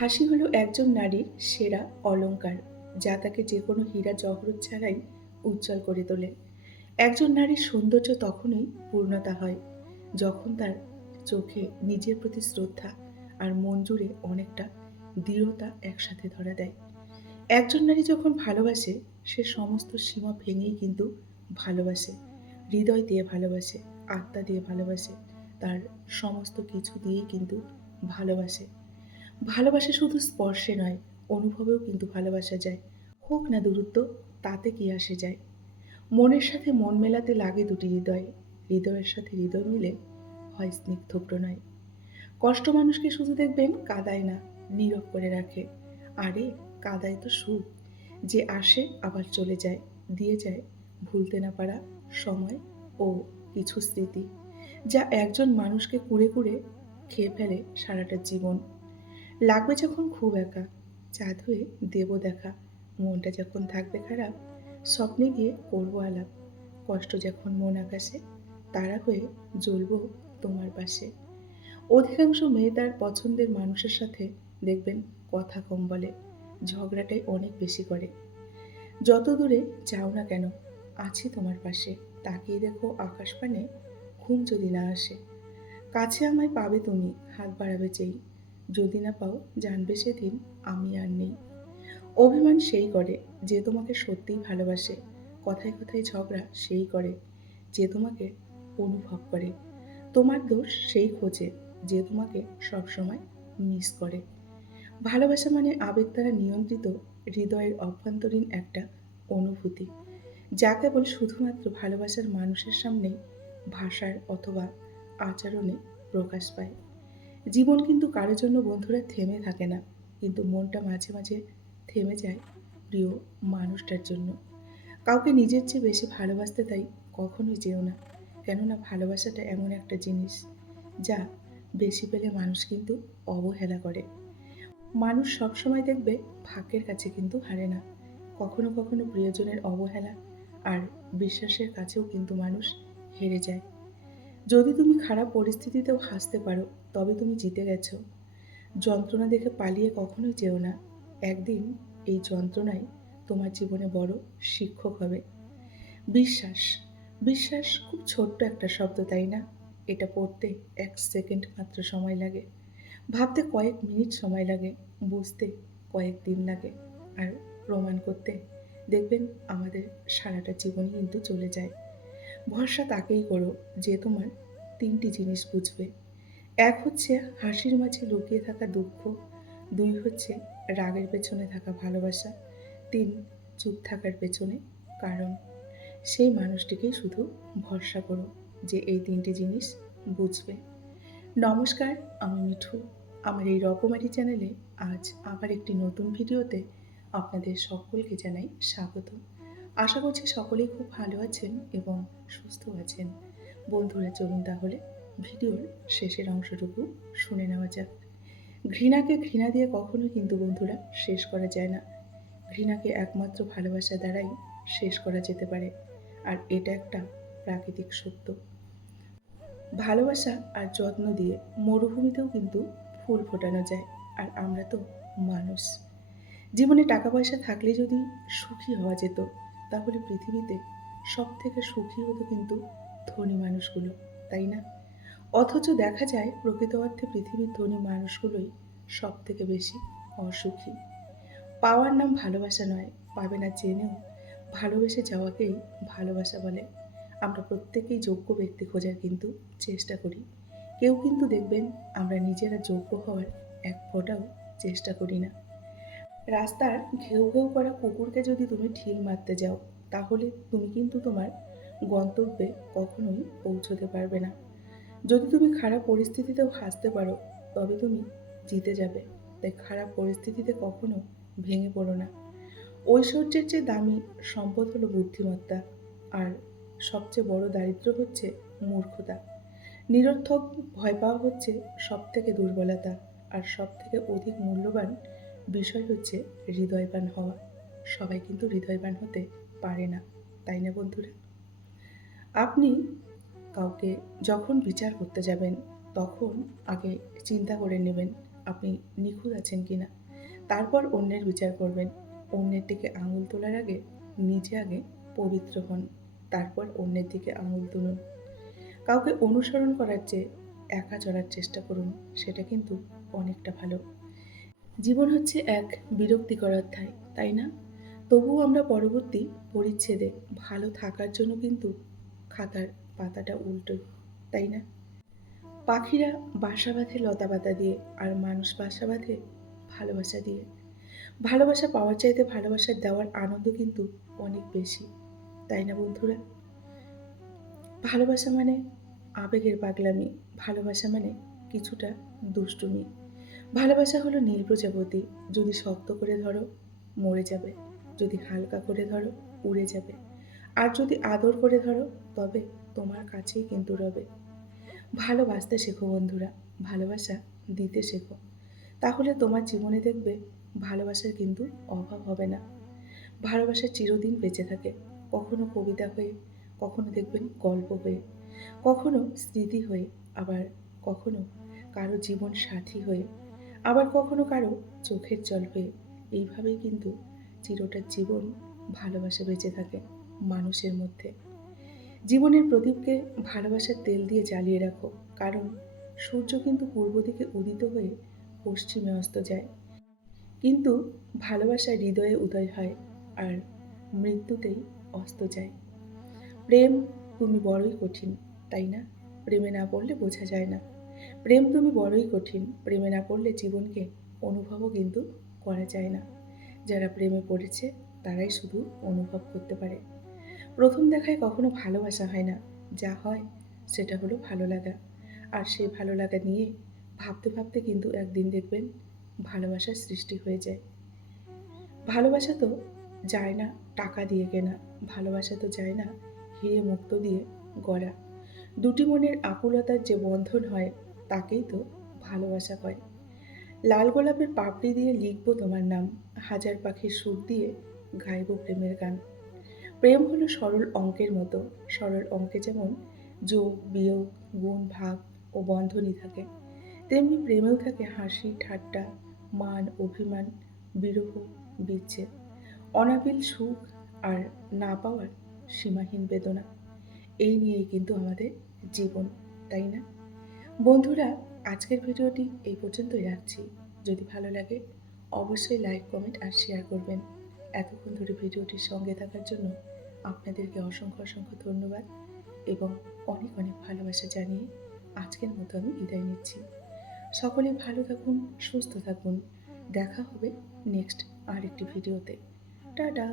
হাসি হলো একজন নারীর সেরা অলংকার, যা তাকে যে কোনো হীরা জহরত ছাড়াই উজ্জ্বল করে তোলে। একজন নারীর সৌন্দর্য তখনই পূর্ণতা হয় যখন তার চোখে নিজের প্রতি শ্রদ্ধা আর মন জুড়ে অনেকটা দৃঢ়তা একসাথে ধরা দেয়। একজন নারী যখন ভালোবাসে, সে সমস্ত সীমা ভেঙেই কিন্তু ভালোবাসে। হৃদয় দিয়ে ভালোবাসে, আত্মা দিয়ে ভালোবাসে, তার সমস্ত কিছু দিয়েই কিন্তু ভালোবাসে। ভালোবাসা শুধু স্পর্শে নয়, অনুভবেও কিন্তু ভালোবাসা যায়। হোক না দূরত্ব, তাতে কি আসে যায়। মনের সাথে মন মেলাতে লাগে দুটি হৃদয়, হৃদয়ের সাথে হৃদয় মিলে হয় স্নিগ্ধ প্রণয়। কষ্ট মানুষকে শুধু দেখবেন কাঁদায় না, নীরব করে রাখে। আরে, কাঁদায় তো সুখ, যে আসে আবার চলে যায়, দিয়ে যায় ভুলতে না পারা সময় ও কিছু স্মৃতি, যা একজন মানুষকে কুড়ে কুড়ে খেয়ে ফেলে সারাটা জীবন। লাগবে যখন খুব একা, চাঁদ হয়ে দেব দেখা। মনটা যখন থাকবে খারাপ, স্বপ্নে গিয়ে করবো আলাপ। কষ্ট যখন মন আকাশে, তারা হয়ে জ্বলবো তোমার পাশে। অধিকাংশ মেয়ে তার পছন্দের মানুষের সাথে দেখবেন কথা কম বলে, ঝগড়াটাই অনেক বেশি করে। যত দূরে যাও না কেন, আছি তোমার পাশে। তাকিয়ে দেখো আকাশ পানে, ঘুম যদি না আসে। কাছে আমায় পাবে তুমি, হাত বাড়াবে চেয়ে। যদি না পাও, জানবে সেদিন আমি আর নেই। অভিমান সেই করে যে তোমাকে সত্যিই ভালোবাসে। কথায় কথায় ঝগড়া সেই করে যে তোমাকে অনুভব করে। তোমার দোষ সেই খোঁজে যে তোমাকে সবসময় মিস করে। ভালোবাসা মানে আবেগ দ্বারা নিয়ন্ত্রিত হৃদয়ের অভ্যন্তরীণ একটা অনুভূতি, যা কেবল শুধুমাত্র ভালোবাসার মানুষের সামনেই ভাষার অথবা আচরণে প্রকাশ পায়। জীবন কিন্তু কারোর জন্য বন্ধুরা থেমে থাকে না, কিন্তু মনটা মাঝে মাঝে থেমে যায় প্রিয় মানুষটার জন্য। কাউকে নিজের চেয়ে বেশি ভালোবাসতে তাই কখনোই যেও না, কেননা ভালোবাসাটা এমন একটা জিনিস যা বেশি পেলে মানুষ কিন্তু অবহেলা করে। মানুষ সবসময় দেখবে ভাগ্যের কাছে কিন্তু হারে না। কখনো কখনো প্রিয়জনের অবহেলা আর বিশ্বাসের কাছেও কিন্তু মানুষ হেরে যায়। যদি তুমি খারাপ পরিস্থিতিতেও হাসতে পারো, তবে তুমি জিতে গেছো। যন্ত্রণা দেখে পালিয়ে কখনোই যেও না। একদিন এই যন্ত্রণাই তোমার জীবনে বড় শিক্ষক হবে। বিশ্বাস। বিশ্বাস খুব ছোট্ট একটা শব্দ, তাই না? এটা পড়তে 1 সেকেন্ড মাত্র সময় লাগে। ভাবতে কয়েক মিনিট সময় লাগে, বুঝতে কয়েক দিন লাগে, আর প্রমাণ করতে দেখবেন আমাদের সারাটা জীবনই কিন্তু চলে যায়। ভরসা তাকেই করো যে তোমার 3টি জিনিস বুঝবে। 1 হচ্ছে হাসির মাঝে লুকিয়ে থাকা দুঃখ, 2 হচ্ছে রাগের পেছনে থাকা ভালোবাসা, 3 চুপ থাকার পেছনে কারণ। সেই মানুষটিকেই শুধু ভরসা করো যে এই 3টি জিনিস বুঝবে। নমস্কার, আমি মিঠু। আমার এই রকমারি চ্যানেলে আজ আবার একটি নতুন ভিডিওতে আপনাদের সকলকে জানাই স্বাগত। আশা করছি সকলেই খুব ভালো আছেন এবং সুস্থ আছেন। বন্ধুরা, চলুন তাহলে ভিডিওর শেষের অংশটুকু শুনে নেওয়া যাক। ঘৃণাকে ঘৃণা দিয়ে কখনোই কিন্তু বন্ধুরা শেষ করা যায় না। ঘৃণাকে একমাত্র ভালোবাসা দ্বারাই শেষ করা যেতে পারে, আর এটা একটা প্রাকৃতিক সত্য। ভালোবাসা আর যত্ন দিয়ে মরুভূমিতেও কিন্তু ফুল ফোটানো যায়। আর আমরা তো মানুষ। জীবনে টাকা পয়সা থাকলে যদি সুখী হওয়া যেত, তাহলে পৃথিবীতে সব থেকে সুখী হতো কিন্তু ধনী মানুষগুলো, তাই না? অথচ দেখা যায় প্রকৃত অর্থে পৃথিবীর ধনী মানুষগুলোই সব থেকে বেশি অসুখী। পাওয়ার নাম ভালোবাসা নয়, পাবে না জেনেও ভালোবেসে যাওয়াকেই ভালোবাসা বলে। আমরা প্রত্যেকেই যোগ্য ব্যক্তি খোঁজার কিন্তু চেষ্টা করি। কেউ কিন্তু দেখবেন আমরা নিজেরা যোগ্য হওয়ার এক ফোঁটাও চেষ্টা করি না। রাস্তার ঘেউ ঘেউ করা কুকুরকে যদি তুমি ঢিল মারতে যাও, তাহলে তুমি কিন্তু তোমার গন্তব্যে কখনোই পৌঁছতে পারবে না। যদি তুমি খারাপ পরিস্থিতিতেও হাসতে পারো, তবে তুমি জিতে যাবে। তাই খারাপ পরিস্থিতিতে কখনো ভেঙে পড়ো না। ঐশ্বর্যের চেয়ে দামি সম্পদ হলো বুদ্ধিমত্তা, আর সবচেয়ে বড় দারিদ্র্য হচ্ছে মূর্খতা। নিরর্থক ভয় পাওয়া হচ্ছে সব থেকে দুর্বলতা, আর সব থেকে অধিক মূল্যবান বিষয় হচ্ছে হৃদয়বান হওয়া। সবাই কিন্তু হৃদয়বান হতে পারে না, তাই না বন্ধুরা? আপনি কাউকে যখন বিচার করতে যাবেন, তখন আগে চিন্তা করে নেবেন আপনি নিখুঁত আছেন কিনা। তারপর অন্যের বিচার করবেন। অন্যের দিকে আঙুল তোলার আগে নিজে আগে পবিত্র হন, তারপর অন্যের দিকে আঙুল তুলুন। কাউকে অনুসরণ করার চেয়ে একা চলার চেষ্টা করুন, সেটা কিন্তু অনেকটা ভালো। জীবন হচ্ছে এক বিরক্তিকর অধ্যায়, তাই না? তবুও আমরা পরবর্তী পরিচ্ছেদে ভালো থাকার জন্য কিন্তু খাতার পাতাটা উল্টোই, তাই না? পাখিরা বাসা বাঁধে লতাপাতা দিয়ে, আর মানুষ বাসা বাঁধে ভালোবাসা দিয়ে। ভালোবাসা পাওয়ার চাইতে ভালোবাসা দেওয়ার আনন্দ কিন্তু অনেক বেশি, তাই না বন্ধুরা? ভালোবাসা মানে আবেগের পাগলামি, ভালোবাসা মানে কিছুটা দুষ্টুমি। ভালোবাসা হলো নীল প্রজাপতি, যদি শক্ত করে ধরো মরে যাবে, যদি হালকা করে ধরো উড়ে যাবে, আর যদি আদর করে ধরো তবে তোমার কাছেই কিন্তু রবে। ভালোবাসতে শেখো বন্ধুরা, ভালোবাসা দিতে শেখো। তাহলে তোমার জীবনে দেখবে ভালোবাসার কিন্তু অভাব হবে না। ভালোবাসা চিরদিন বেঁচে থাকে, কখনো কবিতা হয়ে, কখনো দেখবেন গল্প হয়ে, কখনো স্মৃতি হয়ে, আবার কখনো কারো জীবন সাথী হয়ে, আবার কখনো কারো চোখের জল হয়ে। এইভাবেই কিন্তু চিরটা জীবন ভালোবাসা বেঁচে থাকে মানুষের মধ্যে। জীবনের প্রদীপকে ভালোবাসার তেল দিয়ে জ্বালিয়ে রাখো, কারণ সূর্য কিন্তু পূর্ব দিকে উদিত হয়ে পশ্চিমে অস্ত যায়, কিন্তু ভালোবাসা হৃদয়ে উদয় হয় আর মৃত্যুতেই অস্ত যায়। প্রেম তুমি বড়ই কঠিন, তাই না? প্রেমে না পড়লে বোঝা যায় না। প্রেম তুমি বড়ই কঠিন, প্রেমে না পড়লে জীবনকে অনুভবও কিন্তু করা যায় না। যারা প্রেমে পড়েছে তারাই শুধু অনুভব করতে পারে। প্রথম দেখায় কখনো ভালোবাসা হয় না, যা হয় সেটা হলো ভালো লাগা। আর সেই ভালো লাগা নিয়ে ভাবতে ভাবতে কিন্তু একদিন দেখবেন ভালোবাসার সৃষ্টি হয়ে যায়। ভালোবাসা তো যায় না টাকা দিয়ে কেনা, ভালোবাসা তো যায় না হিরে মুক্তো দিয়ে গড়া। দুটি মনের আকুলতার যে বন্ধন হয় তাকেই তো ভালোবাসা কয়। লাল গোলাপের পাপড়ি দিয়ে লিখবো তোমার নাম, হাজার পাখির সুর দিয়ে গাইবো প্রেমের গান। প্রেম হলো সরল অঙ্কের মতো, সরল অঙ্কে যেমন যোগ বিয়োগ গুণ ভাগ ও বন্ধনী থাকে, তেমনি প্রেমেও থাকে হাসি ঠাট্টা, মান অভিমান, বিরহ বিচ্ছেদ, অনাবিল সুখ আর না পাওয়ার সীমাহীন বেদনা। এই নিয়েই কিন্তু আমাদের জীবন, তাই না? বন্ধুরা, আজকের ভিডিওটি এই পর্যন্তই রাখছি। যদি ভালো লাগে অবশ্যই লাইক কমেন্ট আর শেয়ার করবেন। এতক্ষণ ধরে ভিডিওটির সঙ্গে থাকার জন্য আপনাদেরকে অসংখ্য অসংখ্য ধন্যবাদ এবং অনেক অনেক ভালোবাসা জানিয়ে আজকের মতো আমি বিদায় নিচ্ছি। সকলে ভালো থাকুন, সুস্থ থাকুন। দেখা হবে নেক্সট আরেকটি ভিডিওতে। টাটা।